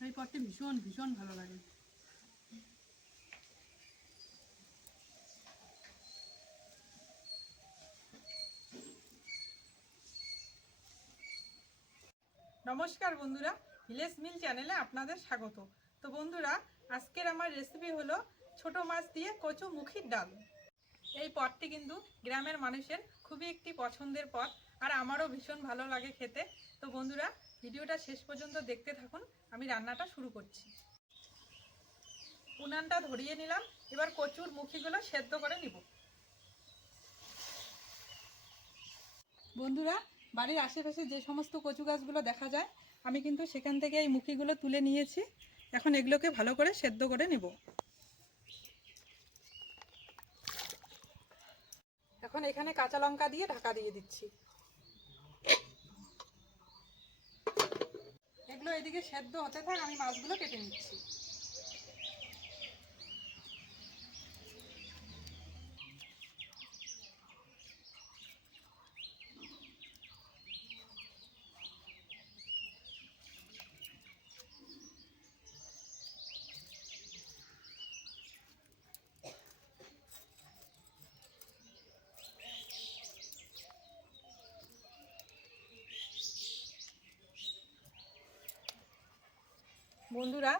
এই পদটি ভীষণ ভীষণ ভালো লাগে। নমস্কার বন্ধুরা, ভিলেজ মিল চ্যানেলে আপনাদের স্বাগত। তো বন্ধুরা, আজকের আমার রেসিপি হলো ছোট মাছ দিয়ে কচু মুখির ডাল। এই পদটি কিন্তু গ্রামের মানুষের খুবই একটি পছন্দের পদ, আর আমারও ভীষণ ভালো লাগে খেতে। তো বন্ধুরা ভিডিওটা শেষ পর্যন্ত দেখতে থাকুন। আমি রান্নাটা শুরু করছি। উনানটা ধরিয়ে নিলাম। এবার কচুর মুখিগুলো সেদ্ধ করে নিব। বন্ধুরা, বাড়ির আশেপাশে যে সমস্ত কচু গাছগুলো দেখা যায়, আমি কিন্তু সেখান থেকে এই মুখিগুলো তুলে নিয়েছি। এখন এগুলোকে ভালো করে সেদ্ধ করে নেব। এখন এখানে কাঁচা লঙ্কা দিয়ে ঢাকা দিয়ে দিচ্ছি। এদিকে সেদ্ধ হতে থাক আমি মাছগুলো কেটে নিচ্ছি। বন্ধুরা,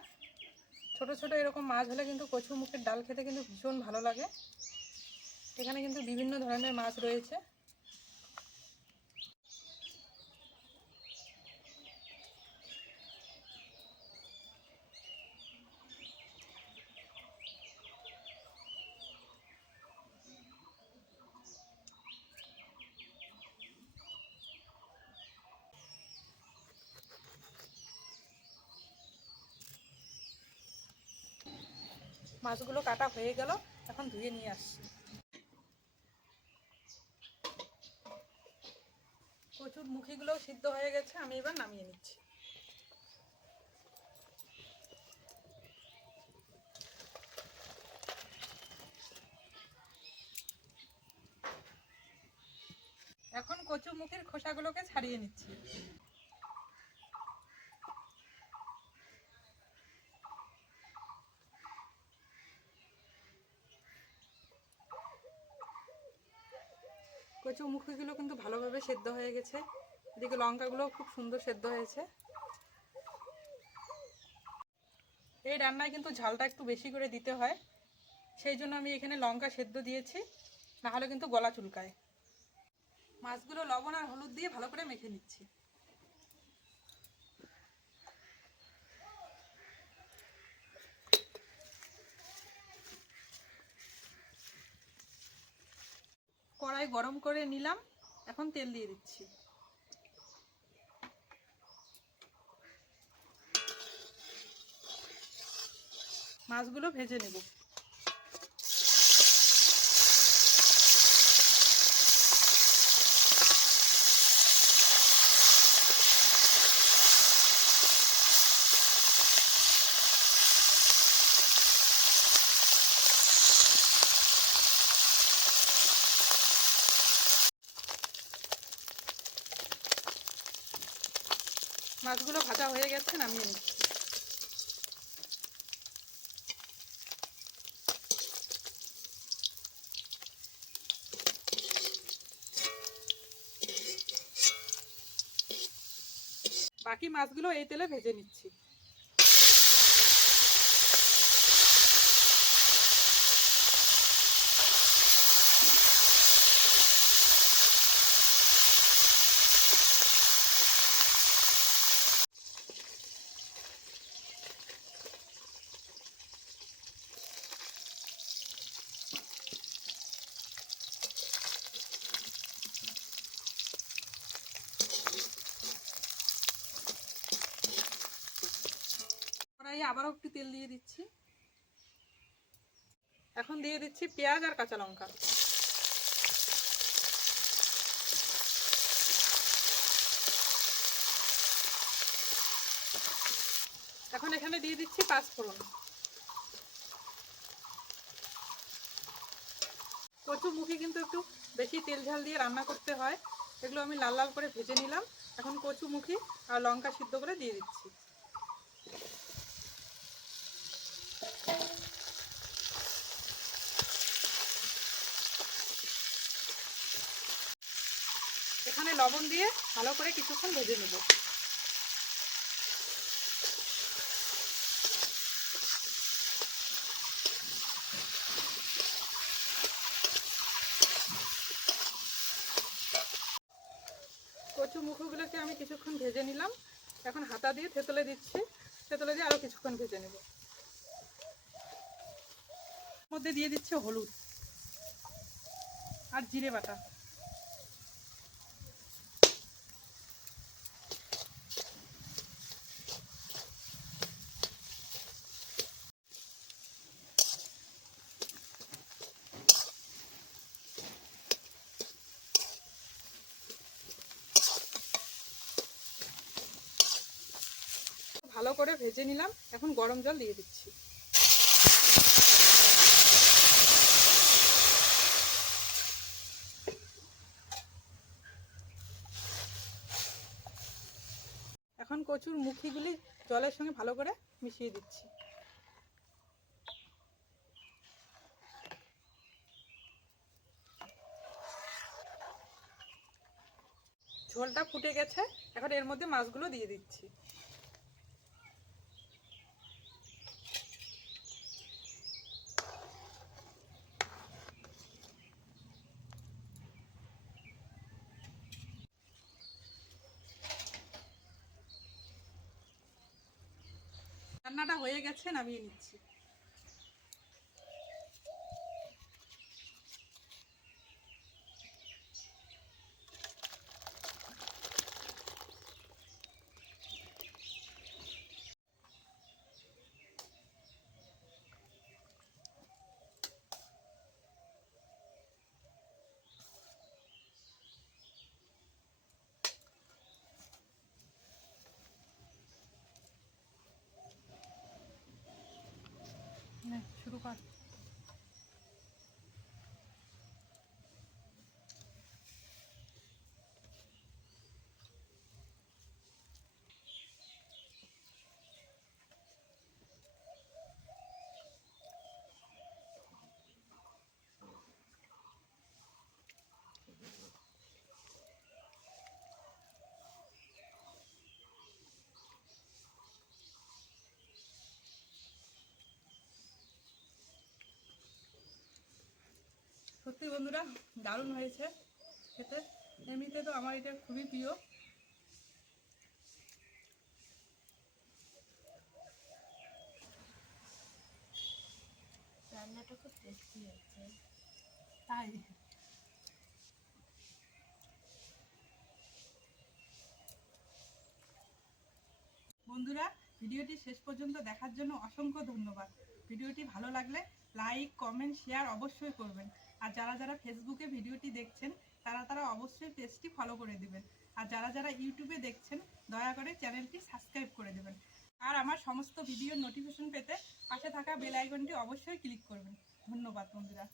ছোট ছোট এরকম মাছ হলে কিন্তু কচু মুখের ডাল খেতে কিন্তু ভীষণ ভালো লাগে। এখানে কিন্তু বিভিন্ন ধরনের মাছ রয়েছে। মাছগুলো কাটা হয়ে গেল, এখন ধুয়ে নিয়ে আসছি। কচুর মুখিগুলো সিদ্ধ হয়ে গেছে, আমি এবার নামিয়ে নিচ্ছি। এখন কচু মুখের খোসাগুলোকে ছাড়িয়ে নিচ্ছি। কচু মুখিগুলো কিন্তু ভালোভাবে সেদ্ধ হয়ে গেছে। এদিকে লঙ্কাগুলো খুব সুন্দর সেদ্ধ হয়েছে। এই রান্নায় কিন্তু ঝালটা একটু বেশি করে দিতে হয়। সেই জন্য আমি এখানে লঙ্কা সেদ্ধ দিয়েছি, নাহলে কিন্তু গলা চুলকায়। মাছগুলো লবণ আর হলুদ দিয়ে ভালো করে মেখে নিচ্ছি। কড়াই গরম করে নিলাম। এখন তেল দিয়ে দিচ্ছি। মাছগুলো ভেজে নেব। মাছগুলো ভাজা হয়ে গেছে নামিয়ে নিচ্ছি। বাকি মাছগুলো এই তেলে ভেজে নিচ্ছি। আবারও একটু তেল দিয়ে দিচ্ছি। এখন দিয়ে দিচ্ছি পেঁয়াজ আর কাঁচা লঙ্কা। এখন এখানে দিয়ে দিচ্ছি পাঁচফোড়ন। কচু মুখে কিন্তু একটু বেশি তেল ঝাল দিয়ে রান্না করতে হয়। এগুলো আমি লাল লাল করে ভেজে নিলাম। এখন কচু মুখি আর লঙ্কা সিদ্ধ করে দিয়ে দিচ্ছি। লবণ দিয়ে ভালো করে কিছুক্ষণ ভেজে নেব। কচু মুখগুলোকে আমি কিছুক্ষণ ভেজে নিলাম। এখন হাতা দিয়ে থেতলে দিচ্ছি। থেতলে দিয়ে আরও কিছুক্ষণ ভেজে নেব। মধ্যে দিয়ে দিচ্ছে হলুদ আর জিরে বাটা। ভালো করে ভেজে নিলাম। এখন গরম জল দিয়ে দিচ্ছি। এখন কচুর মুখিগুলি জলের সঙ্গে ভালো করে মিশিয়ে দিচ্ছি। ঝোলটা ফুটে গেছে। এখন এর মধ্যে মাছগুলো দিয়ে দিচ্ছি। রান্নাটা হয়ে গেছে নামিয়ে নিচ্ছি। নে, শুরু কর সত্যি বন্ধুরা দারুণ হয়েছে খেতে। এমনিতে তো আমার এটা খুবই প্রিয়। রান্নাটা খুব টেস্টি হয়েছে। তাই। বন্ধুরা ভিডিওটি শেষ পর্যন্ত দেখার জন্য অসংখ্য ধন্যবাদ। ভিডিওটি ভালো লাগলে লাইক, কমেন্ট, শেয়ার অবশ্যই করবেন। আর যারা যারা ফেসবুকে ভিডিওটি দেখছেন, তারা তারা অবশ্যই পেজটি ফলো করে দিবেন। আর যারা যারা ইউটিউবে দেখছেন, দয়া করে চ্যানেলটি সাবস্ক্রাইব করে দেবেন। আর আমার সমস্ত ভিডিওর নোটিফিকেশন পেতে পাশে থাকা বেল আইকনটি অবশ্যই ক্লিক করবেন। ধন্যবাদ, বন্ধুরা।